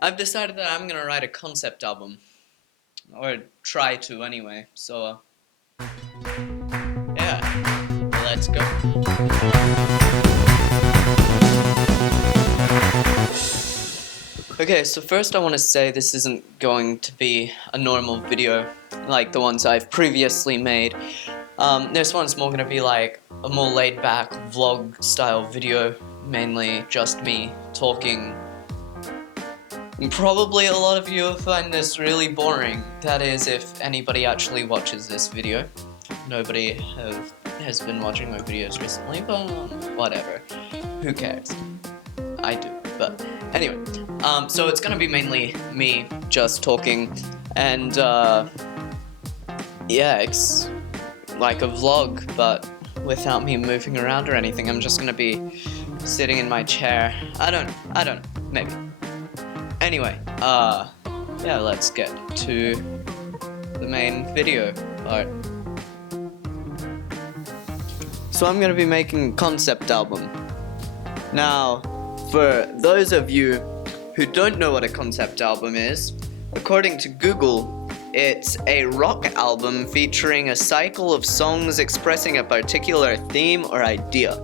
I've decided that I'm gonna write a concept album, or try to anyway. So, yeah, let's go. Okay, so first I want to say this isn't going to be a normal video like the ones I've previously made. This one's more going to be like a more laid-back vlog-style video, mainly just me talking. And probably a lot of you will find this really boring. That is, if anybody actually watches this video. Nobody has been watching my videos recently, but whatever. Who cares? I do, but anyway. So it's gonna be mainly me just talking, and yeah, it's like a vlog, but without me moving around or anything. I'm just gonna be sitting in my chair. I don't know, maybe. Anyway, yeah, let's get to the main video part. So I'm gonna be making a concept album. Now, for those of you who don't know what a concept album is, according to Google, it's a rock album featuring a cycle of songs expressing a particular theme or idea.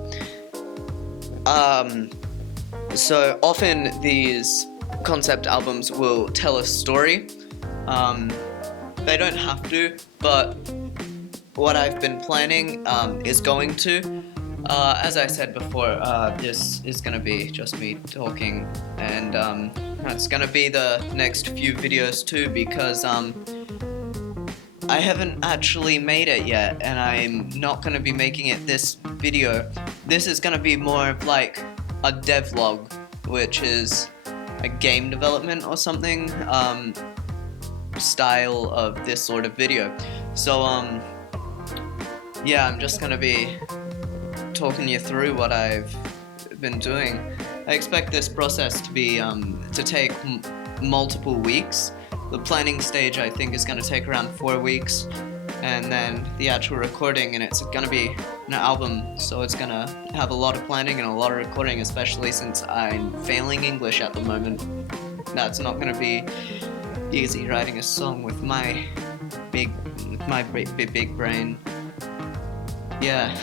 So often these concept albums will tell a story. They don't have to, but what I've been planning is going to. As I said before, this is gonna be just me talking, and that's gonna be the next few videos too, because I haven't actually made it yet, and I'm not gonna be making it this video. This is gonna be more of like a devlog, which is a game development or something style of this sort of video. So yeah, I'm just gonna be talking you through what I've been doing. I expect this process to be to take multiple weeks. The planning stage I think is going to take around 4 weeks, and then the actual recording, and it's going to be an album, so it's going to have a lot of planning and a lot of recording, especially since I'm failing English at the moment. That's not going to be easy, writing a song with my big brain. Yeah.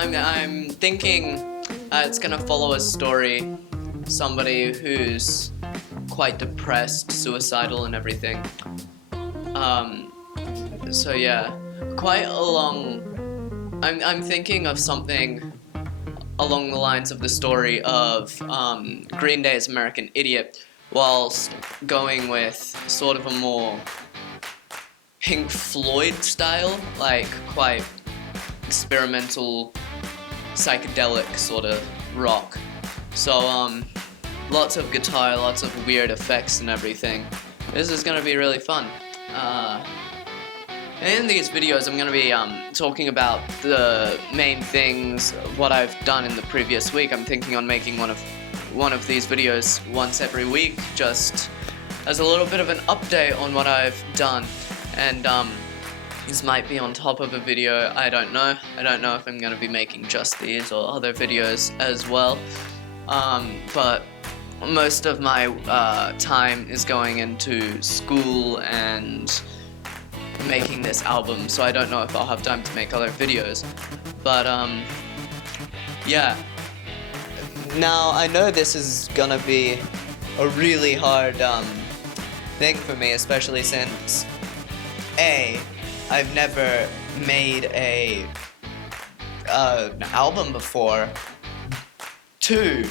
I'm thinking it's gonna follow a story, somebody who's quite depressed, suicidal and everything. So yeah, quite along, I'm thinking of something along the lines of the story of Green Day's American Idiot, whilst going with sort of a more Pink Floyd style, like quite experimental, psychedelic sort of rock. So lots of guitar, lots of weird effects and everything. This is gonna be really fun. In these videos I'm gonna be talking about the main things, what I've done in the previous week. I'm thinking on making one of these videos once every week, just as a little bit of an update on what I've done. And this might be on top of a video, I don't know. I don't know if I'm going to be making just these or other videos as well. But most of my time is going into school and making this album, so I don't know if I'll have time to make other videos. But yeah. Now, I know this is going to be a really hard thing for me, especially since I've never made an album before. 2,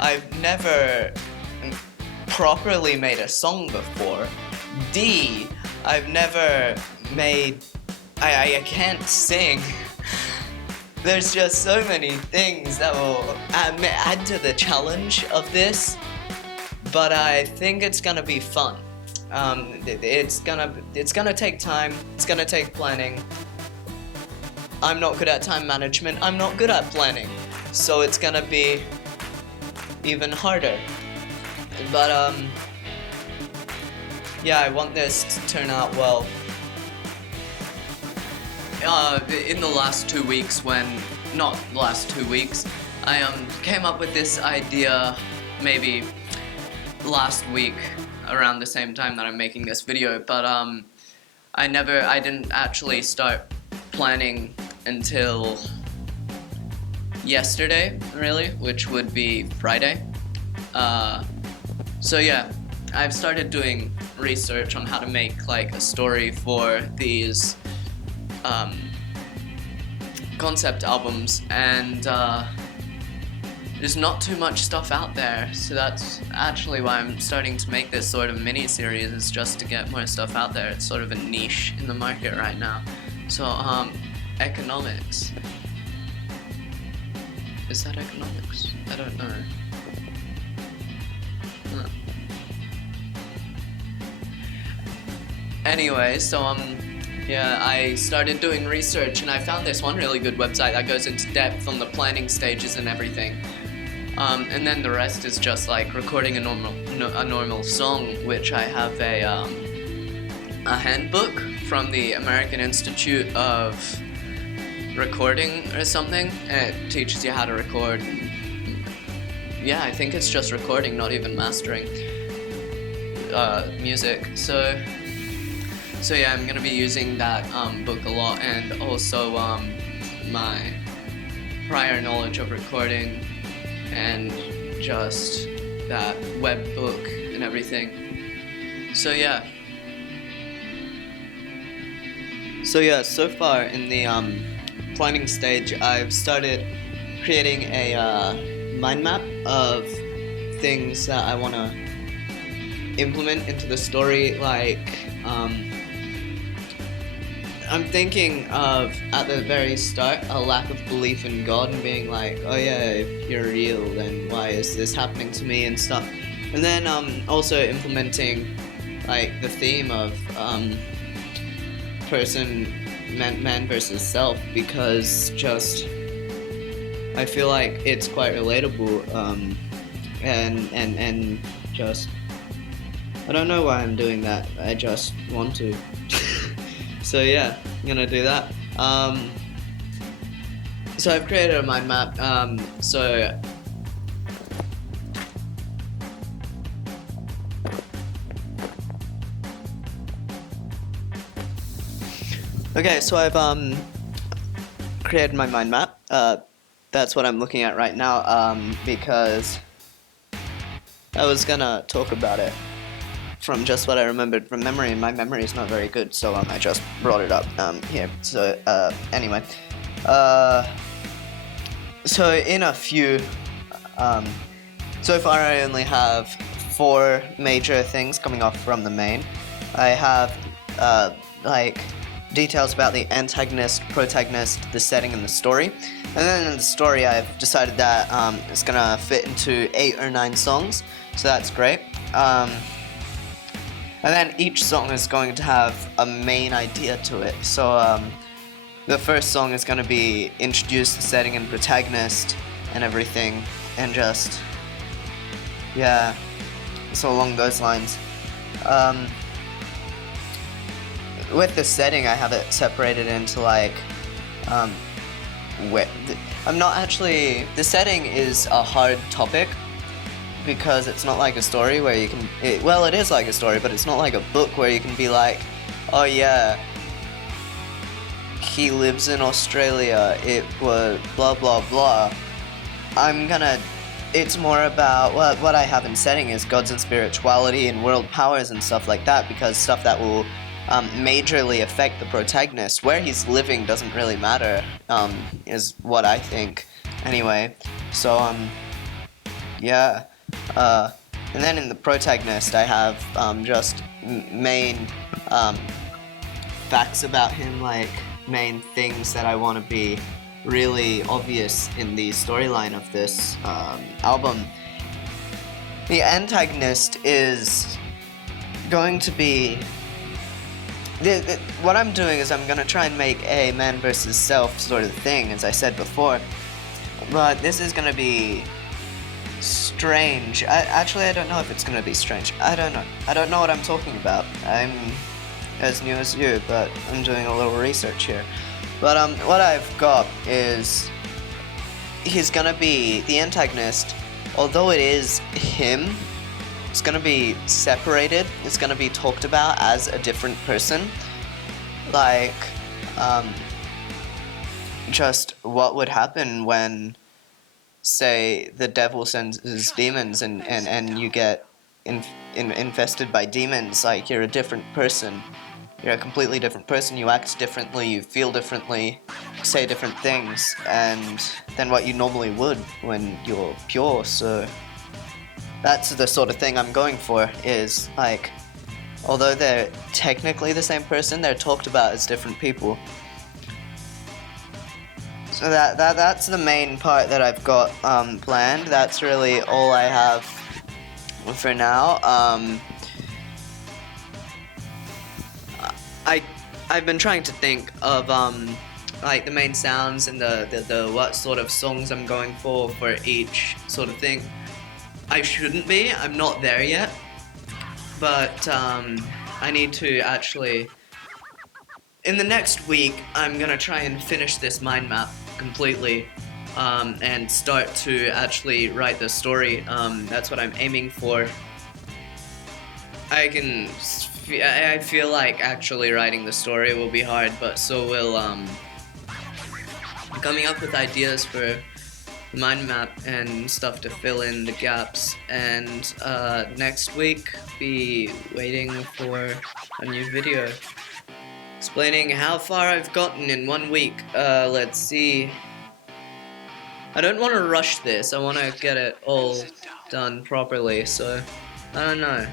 I've never properly made a song before. D, I've never made... I can't sing. There's just so many things that will add to the challenge of this, but I think it's gonna be fun. It's gonna take time, it's gonna take planning. I'm not good at time management, I'm not good at planning, so it's gonna be even harder. But yeah, I want this to turn out well. In the last 2 weeks, not the last 2 weeks, I came up with this idea maybe last week around the same time that I'm making this video, but I didn't actually start planning until yesterday, really, which would be Friday. So yeah, I've started doing research on how to make like a story for these concept albums, and there's not too much stuff out there, so that's actually why I'm starting to make this sort of mini-series, is just to get more stuff out there. It's sort of a niche in the market right now. So, economics. Is that economics? I don't know. Huh. Anyway, so, yeah, I started doing research and I found this one really good website that goes into depth on the planning stages and everything. And then the rest is just like recording a normal song, which I have a handbook from the American Institute of Recording or something, and it teaches you how to record. Yeah, I think it's just recording, not even mastering music. So yeah, I'm gonna be using that book a lot, and also my prior knowledge of recording and just that web book and everything. So yeah. So far in the planning stage, I've started creating a mind map of things that I want to implement into the story, like I'm thinking of, at the very start, a lack of belief in God and being like, oh yeah, if you're real, then why is this happening to me and stuff. And then also implementing like the theme of man versus self, because just I feel like it's quite relatable, and just I don't know why I'm doing that. I just want to. So yeah, I'm gonna do that. So I've created a mind map. Okay, so I've created my mind map. That's what I'm looking at right now, because I was gonna talk about it from just what I remembered from memory, and my memory is not very good, so I just brought it up here. So anyway, so in a few, so far I only have 4 major things coming off from the main. I have like details about the antagonist, protagonist, the setting, and the story. And then in the story, I've decided that it's gonna fit into 8 or 9 songs, so that's great. And then each song is going to have a main idea to it. So the first song is going to be introduce the setting and protagonist and everything, and just, yeah, so along those lines. With the setting, I have it separated into like, I'm not actually, the setting is a hard topic, because it's not like a story where you can, well, it is like a story, but it's not like a book where you can be like, oh yeah, he lives in Australia, it was blah blah blah. It's more about, what I have in setting is gods and spirituality and world powers and stuff like that, because stuff that will majorly affect the protagonist. Where he's living doesn't really matter, is what I think, anyway. So, yeah. And then in the protagonist, I have just main facts about him, like main things that I want to be really obvious in the storyline of this album. The antagonist is going to be... what I'm doing is I'm going to try and make a man versus self sort of thing, as I said before. But this is going to be strange. Actually, I don't know if it's going to be strange. I don't know. I don't know what I'm talking about. I'm as new as you, but I'm doing a little research here. But what I've got is he's going to be the antagonist. Although it is him, it's gonna be separated. It's gonna be talked about as a different person. Like, just what would happen when, say, the devil sends his demons and you get infested by demons. Like, you're a different person. You're a completely different person. You act differently, you feel differently, say different things, and than what you normally would when you're pure. So that's the sort of thing I'm going for, is like, although they're technically the same person, they're talked about as different people. So that's the main part that I've got planned. That's really all I have for now. I've been trying to think of like the main sounds and the what sort of songs I'm going for each sort of thing. I shouldn't be. I'm not there yet. But I need to actually, in the next week, I'm gonna try and finish this mind map completely, and start to actually write the story. That's what I'm aiming for. I feel like actually writing the story will be hard, but so will coming up with ideas for the mind map and stuff to fill in the gaps. And next week, be waiting for a new video explaining how far I've gotten in 1 week. Let's see. I don't want to rush this. I want to get it all done properly, so I don't know.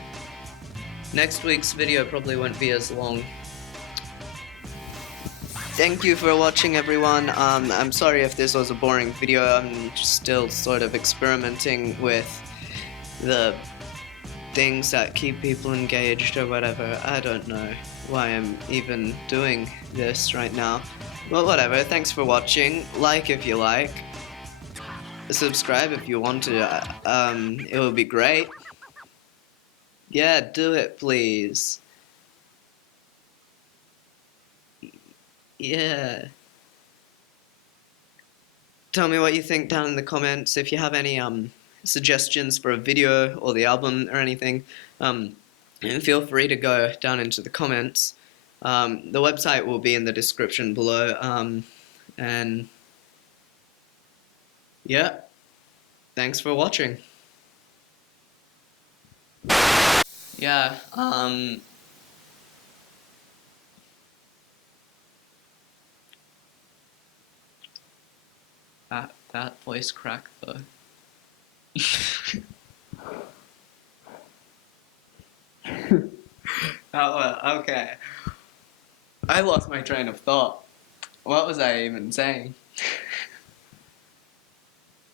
Next week's video probably won't be as long. Thank you for watching, everyone. I'm sorry if this was a boring video. I'm still sort of experimenting with the things that keep people engaged or whatever. I don't know why I'm even doing this right now. But whatever, thanks for watching. Like if you like. Subscribe if you want to. It would be great. Yeah, do it, please. Yeah. Tell me what you think down in the comments. If you have any suggestions for a video or the album or anything, feel free to go down into the comments. The website will be in the description below. And yeah, thanks for watching. Yeah, that voice crack though. Oh, okay. I lost my train of thought. What was I even saying?